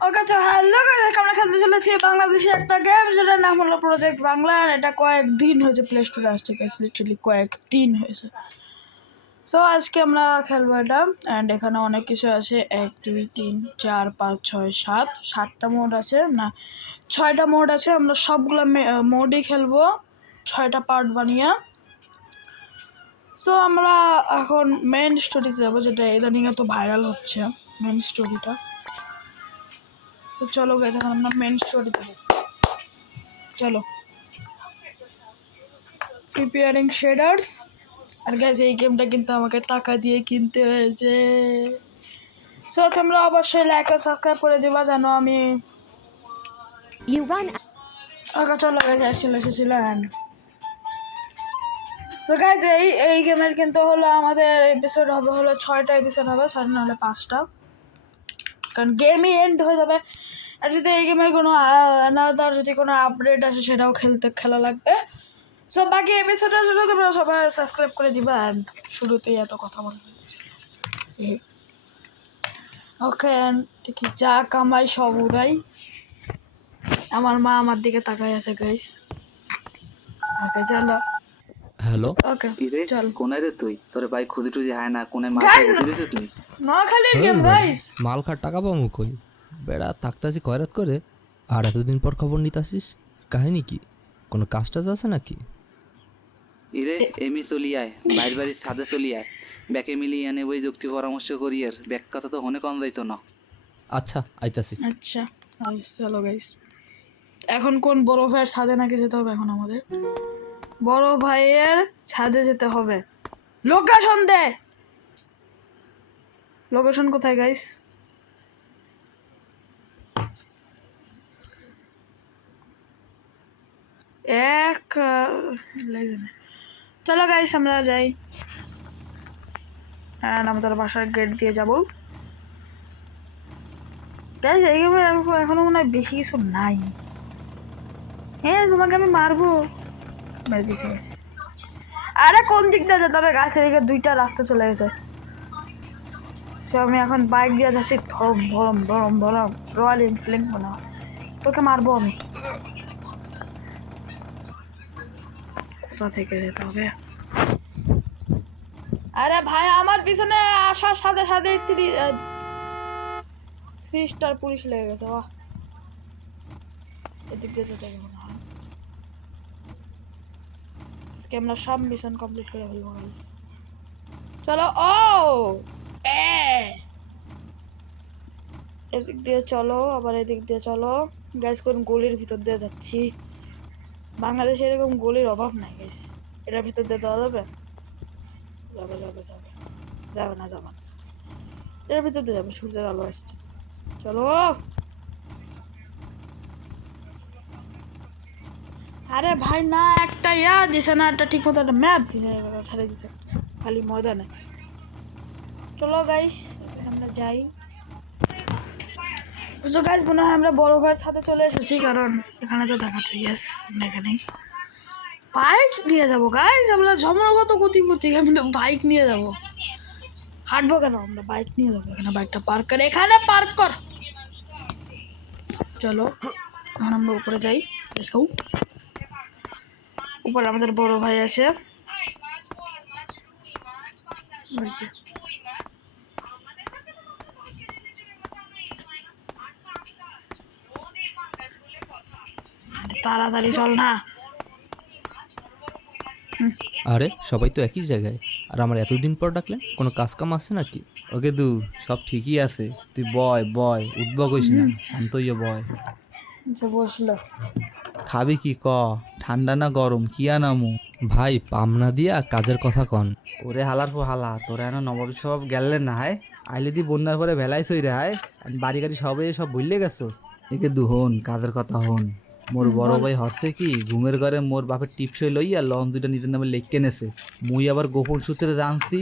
ওকে আচ্ছা hello guys, আমরা খেলতে চলেছি বাংলাদেশে একটা গেম যেটার নাম হলো প্রজেক্ট বাংলা। আর এটা কয়েকদিন হয়েছে প্লে স্টোরে আসছে গাইস, লিটারালি কয়েকদিন হয়েছে। সো আজকে আমরা খেলবো এটা। অ্যান্ড এখানে অনেক কিছু আছে, 1 2 3 4 5 6 7 7টা মোড আছে, না 6টা মোড আছে। আমরা সবগুলো মোডই খেলবো 6টা পার্ট বানিয়ে। সো আমরা এখন মেন স্টোরিতে যাবো, যেটা ইদানিং এত ভাইরাল হচ্ছে মেন স্টোরিটা। তো চলো গাইস, এখন আমরা মেন স্টোরিতে যাবো। চলো, প্রিপেয়ারিং শেডার্স। আর গাইস এই গেমটা কিন্তু আমাকে টাকা দিয়ে কিনতে হয়েছে। সো তোমরা অবশ্যই লাইক আর সাবস্ক্রাইব করে দিবা যেন আমি ওকে চলো গাইস চলে এসেছিল। অ্যান্ড সো গাইস এই গেমের কিন্তু হলো আমাদের এপিসোড হবে হলো 6টা এপিসোড হবে, 6টা নাহলে 5টা, কারণ গেমই এন্ড হয়ে যাবে। আর যদি এই গেমের কোনো আনাদার যদি কোনো আপডেট আসে সেটাও খেলা লাগবে। সো বাকি এপিসোডের জন্য তোমরা সবাই সাবস্ক্রাইব করে দিবা। অ্যান্ড শুরুতেই এত কথা বলবে ওকে। দেখি যা কামাই সব উড়াই। আমার মা আমার দিকে তাকাই আছে গাইস। ওকে চলো। হ্যালো ওকে ইরে চল। কোনায় রে তুই? তোরে ভাই খুঁজি টুজি হয় না, কোনে মাথায় Guys, ঘুরে রেখে তুই? নোয়াখালীর গেম গাইস। মাল খার টাকা পাবো কই? বেড়া থাকতাছি খয়রাত করে আর এতদিন পর খবর নিতাছিস, কাহিনী কি? কোনো কাজ টাজ আছে নাকি? ইরে এমি চলি আয়, বাইর বাড়ির ছাদে চলি আয়, ব্যাকে মিলিয়ে এনে বই যুক্তি পরামর্শ করি। আর ব্যাক কথা তো হনে কম যাইতো না। আচ্ছা আইতাছি। আচ্ছা চলো গাইস। এখন কোন বড় ভাইয়ের ছাদে নাকি যেতে হবে? এখন আমাদের বড় ভাইয়ের ছাদে যেতে হবে। লোকেশন দে, লোকেশন কোথায় গাইস? চলো গাইস আমরা যাই। হ্যাঁ আমাদের বাসার গেট দিয়ে যাবো গাইস। এই গেমে এখনো মনে হয় বেশি কিছু নাই। হ্যাঁ তোমাকে আমি মারবো। মেরে দিছি। আরে কোন দিক দিয়ে যেতে হবে? গাছের দিকে 2টা রাস্তা চলে গেছে। সো আমি এখন বাইক দিয়ে যাচ্ছি, ধরম ভরম ধরম ভরম রয়্যাল এনফিল্ড মনে হয়। তোকে মারবো আমি। কোথা থেকে যেতে হবে? আরে ভাই আমার পিছনে আসার সাথে সাথে 3 স্টার পুলিশ লেগে গেছে। বাহ, এদিক দিয়ে যেতে হবে মনে হয়। আজকে আমরা সব মিশন কমপ্লিট করে ফেলবো গাইস। চলো। ও এদিক দিয়ে চলো, আবার এদিক দিয়ে চলো গাইস। কোন গলির ভিতর দিয়ে যাচ্ছি? বাংলাদেশে এরকম গলির অভাব নাই গাইস। এটার ভিতর দিয়ে যাওয়া যাবে? যাবে যাবে যাবে যাবে না যাবে না, এর ভিতর দিয়ে যাবে। সূর্যের আলো আসতেছে, চলো। আরে ভাই না, একটা দিছে না, একটা ঠিক মতো একটা ম্যাপ দিছে, ছাড়ে দিছে খালি ময়দানে। চলো গাইস আমরা যাই। তো গাইস মনে হয় আমরা বড় ভাইয়ের সাথে চলে এসেছি, কারণ এখানে তো দেখাচ্ছে ইয়েস এখানেই। বাইক নিয়ে যাবো গাইস, আমরা ঝমরগত গতিপতি, আমি তো বাইক নিয়ে যাবো। হাঁটবো কেন? আমরা বাইক নিয়ে যাবো। এখানে বাইকটা পার্ক করে, এখানে পার্ক কর। চলো এখন আমরা উপরে যাই। Let's go. উপরে আমাদের বড় ভাই আছে। তাড়াতাড়ি চল না। আরে সবাই তো একই জায়গায়, আর আমার এতদিন পর ডাকলেন, কোনো কাজ কাম আছে নাকি? ওকে দু সব ঠিকই আছে, তুই বয় উদ্ভব হইস না, শান্ত হইয়া বয়। বসলো। খাবি কি ক? ঠান্ডা না গরম কি আনামু? ভাই পামনা দিয়া কাজের কথা কন। ওরে হালার পো হালা, তোরা এনো নবাব সব গেলেন না হায়। আইলে দি বন্যার পরে ভেলাই থই রে হায়, বাড়ি গাড়ি সব ভুললে গেছো। একে দু হন কাজের কথা হন। মোর বড় ভাই হচ্ছে কি ঘুমের ঘরে মোর বাপের টিপসই লইয়া লঞ্চ 2টা নিজের নামে লেখকে নেছে। মুই আবার গোপন সূত্রে জানছি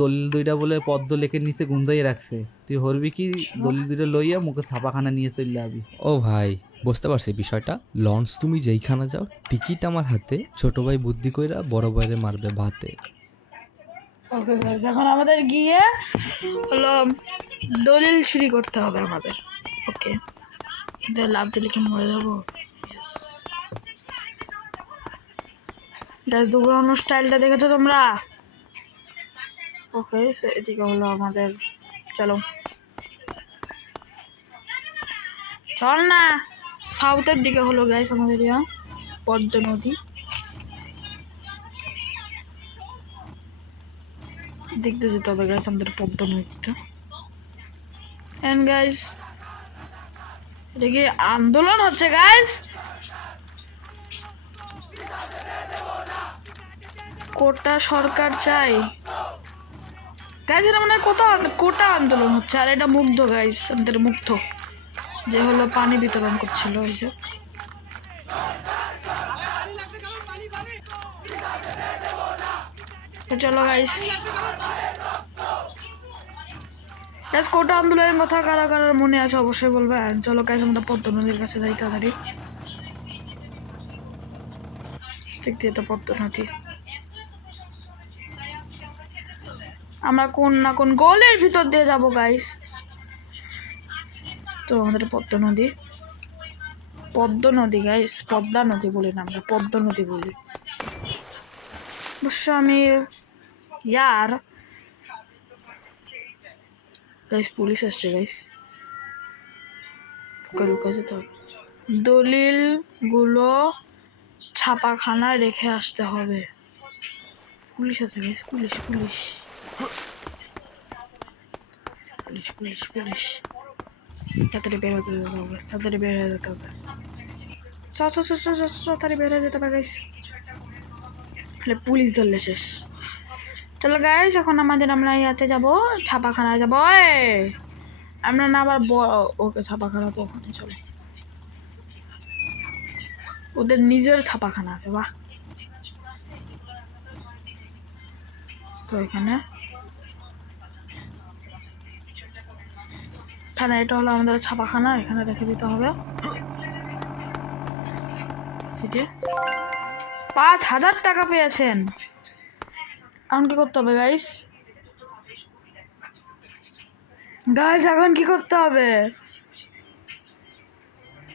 দলিল 2টা বলে পদ্ম লেখের নিচে গুন্দাই রাখছে। তুই হরবি কি দলিল 2টা লইয়া মুখে ছাপাখানা নিয়ে চলে যাবি। ও ভাই বুঝতে পারছি বিষয়টা। লঞ্চ তুমি যেইখানে যাও টিকিট আমার হাতে, ছোট ভাই বুদ্ধি কইরা বড় ভাইরে মারবে ভাতে। ওকে গাইস এখন আমাদের গিয়ে হলো দলিল চুরি করতে হবে আমাদের। ওকে, লাভ দিলে কি মরে যাবো? গাছ দৌড়ানোর স্টাইলটা দেখেছো তোমরা? ওকে, এদিকে হলো আমাদের, চলো চল না, সাউথের দিকে হলো গাইস আমাদের পদ্ম নদী, দেখতে যেতে হবে গাইস আমাদের পদ্ম নদীটা। এন্ড গাইস এটা কি আন্দোলন হচ্ছে গাইস? কোটা সরকার চাই গাইস, এটা মানে কোটা আন্দোলন হচ্ছে। আর এটা মুগ্ধ গাইস, আমাদের মুগ্ধ যে হলো পানি বিতরণ করছিল ওই যে। তো চলো গাইস, কোটা আন্দোলনের কথা কারা কারার মনে আছে অবশ্যই বলবে। আর চলো গাইস আমরা পদ্ম নদীর কাছে যাই তাড়াতাড়ি। দেখতে তো পদ্ম নদী, আমরা কোন না কোন গোলের ভিতর দিয়ে যাবো গাইস। তো আমাদের পদ্ম নদী গাইস, পদ্মা নদী বলি না আমরা, পদ্ম নদী বলি। অবশ্য আমি গাইস পুলিশ আসছে গাইস, লুকা যেতে হবে। দলিল গুলো ছাপাখানায় রেখে আসতে হবে। পুলিশ আছে guys, police police police police police তাড়াতাড়ি বের হয়ে যেতে হবে, তাড়াতাড়ি বের হয়ে যেতে হবে, তাড়াতাড়ি বের হয়ে যেতে হবে গাইস, পুলিশ ধরলে শেষ। চলো গাইস এখন আমরা ইয়াতে যাবো, ছাপাখানায় যাবো। আমরা না আবার ওকে ছাপাখানা তো ওখানে চলো, ওদের নিজের ছাপাখানা আছে। বাহ, তো এখানে এটা হলো আমাদের ছাপাখানা, এখানে রেখে দিতে হবে। 5,000 টাকা পেয়েছেন। এখন কি করতে হবে গাইস? এখন কি করতে হবে?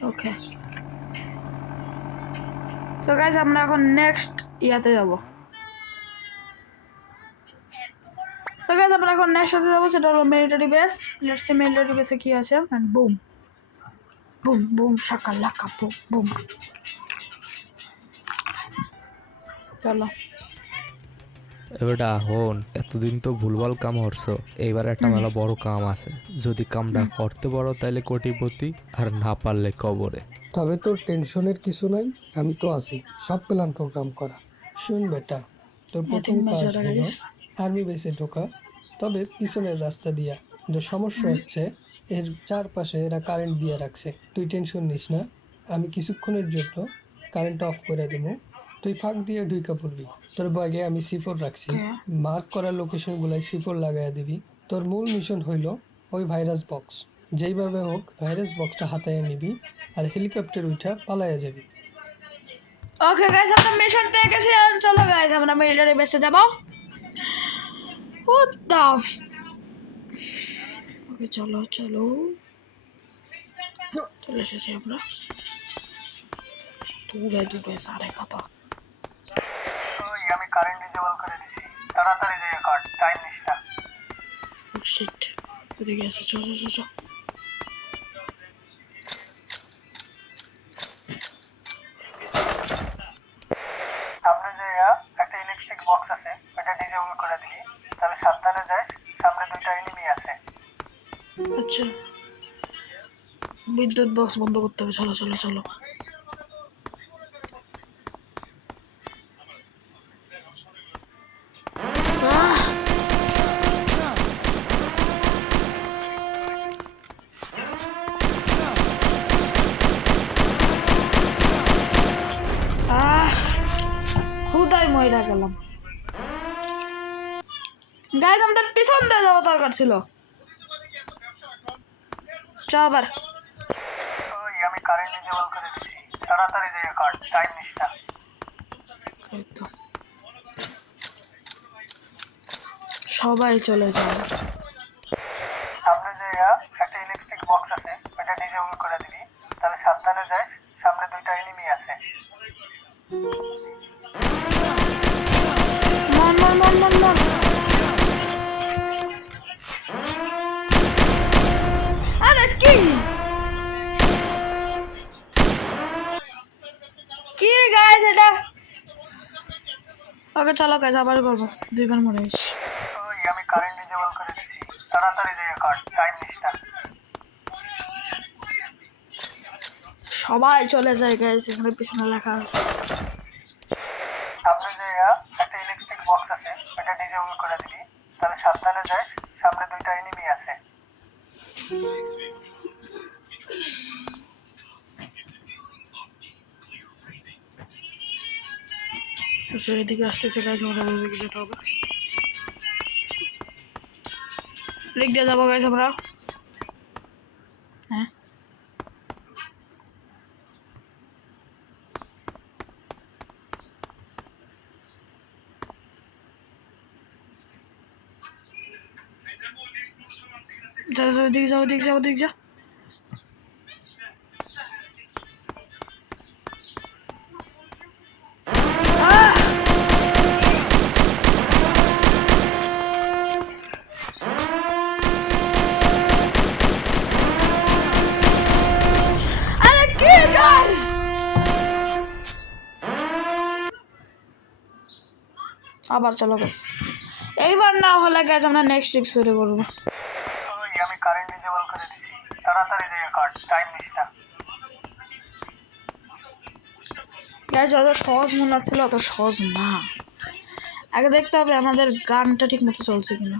ওকে, তো গাইস আমরা এখন নেক্সট ইয়াতে যাব। তো গাইস আমরা এখন নেক্সট ইয়াতে যাব, সেটা হলো military base. Let's see military বেসে কি আছে। এন্ড বুম বুম বুম শাকালাকা বুম বুম। চলো এবারটা হন, এতদিন তো ভুলভাল কাম করছো, এইবার একটা মেলা বড় কাম আছে। যদি কামটা করতে পারো তাহলে কোটিপতি, আর না পারলে কবরে। তবে তোর টেনশনের কিছু নাই, আমি তো আছি সব প্ল্যান প্রোগ্রাম করা। শুন বেটা, তোর প্রথম কাজ হলো আর্মি বেসে ঢোকা, তবে পিছনের রাস্তা দিয়া। যে সমস্যা হচ্ছে এর চারপাশে এরা কারেন্ট দিয়ে রাখছে। তুই টেনশন নিস না, আমি কিছুক্ষণের জন্য কারেন্ট অফ করে দেবো, তুই ফাঁক দিয়ে ঢুকা পড়বি। তোর ব্যাগে আমি সিফোর রাখছি, মার্ক করা লোকেশনগুলাই সিফোর লাগাইয়া দিবি। তোর মূল মিশন হইল ওই ভাইরাস বক্স, যেইভাবে হোক ভাইরাস বক্সটা হাতায় নিবি আর হেলিকপ্টার উঠা পালাইয়া যাবি। ওকে গাইস আমরা মিশন পেয়ে গেছি। আর চলো গাইস আমরা মিলিটারি বেসে যাব। ওকে চলো চলো চলে এসেছি আমরা। দূরে সারে কথা। আমি কারেন্ট ডিসেবল করে দিছি, তাড়াতাড়ি দিয়ে কাট, টাইম নিস না। ও শিট, ওদিকে আছে, চলো চলো চলো। সামনে যে একটা ইলেকট্রিক বক্স আছে, ওটা ডিসেবল করে দিবি। তাহলে সাবধানে যাই, সামনে দুইটা এনিমি আছে। আচ্ছা, বিদ্যুৎ বক্স বন্ধ করতে হবে। চলো চলো চলো। হুদায় ময়রা গেলাম গাইস, আমাদের পিছন দিয়ে যাওয়া দরকার ছিল। চল আবার। আমি কারেন্ট ডিসেবল করে দিছি, তাড়াতাড়ি দিয়ে কাট, টাইম নিস না। সবাই চলে যায়। সামনে যে একটা ইলেকট্রিক বক্স আছে, ওটা কি কি গাইস এটা? ওকে চলো গাইস আবার করবো, 2বার মরে গেছি। আমি কারেন্ট ডিজেবল করে দিচ্ছি, তাড়াতাড়ি দিয়ে কাট, টাইম নিস না। সবাই চলে যায় গাইস, এখানে পিছনে লেখা আছে। সামনে জায়গা একটা ইলেকট্রিক বক্স আছে, এটা ডিজেবল করে দিবি, তাহলে সাবধানে যাস, সামনে 2টা এনিমি আছে। তো এদিকে আসতেছে গাইস, আমাদের ওদিকে যেতে হবে। লিখ দিয়ে যাবো গাইস আমরা। হ্যাঁ যা যা, ওদিকে যা, ওদিকে যা, ওদিকে যা। আরে কি গাইস, আবার চলো গাইস, এইবার না হলে গাইস আমরা নেক্সট এপিসোডে করবো। আমি কারেন্ট ডিজেবল করে দিচ্ছি, তাড়াতাড়ি দিয়ে কাট, টাইম নিস না। গাইস যত সহজ মনে হচ্ছিল অত সহজ না। আগে দেখতে হবে আমাদের গানটা ঠিক মতো চলছে কিনা।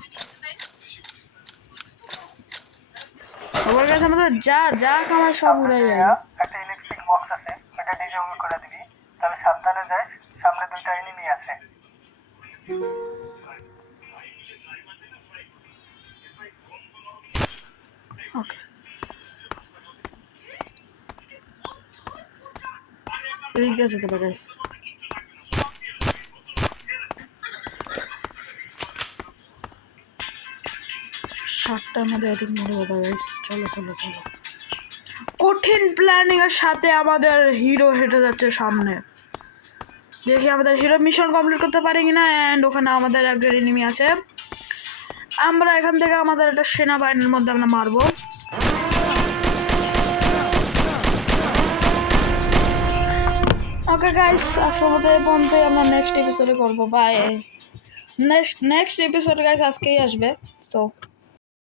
খবর গাইস আমাদের যা যা কামার সব উড়ে যায়। একটা ইলেকট্রিক বক্স আছে, এটা ডিজেবল করে দিবি, তাহলে সাবধানে যাস, সামনে 2টা এনিমি আছে। ওকে এদিক দিয়ে যেতে হবে গাইস। সাতটার মধ্যে এদিক মরে যাবে গাইস। চলো চলো চলো, কঠিন প্ল্যানিং এর সাথে আমাদের হিরো হেঁটে যাচ্ছে সামনে। দেখি আমাদের হিরো মিশন কমপ্লিট করতে পারি কিনা। অ্যান্ড ওখানে আমাদের একজন এনিমি আছে, আমরা এখান থেকে আমাদের একটা সেনাবাহিনীর মধ্যে আমরা মারবো। ওকে গাইস আজকের মতো এই পর্যন্তই, আমরা নেক্সট এপিসোডে করবো। বাই। নেক্সট এপিসোড গাইস আজকেই আসবে। সো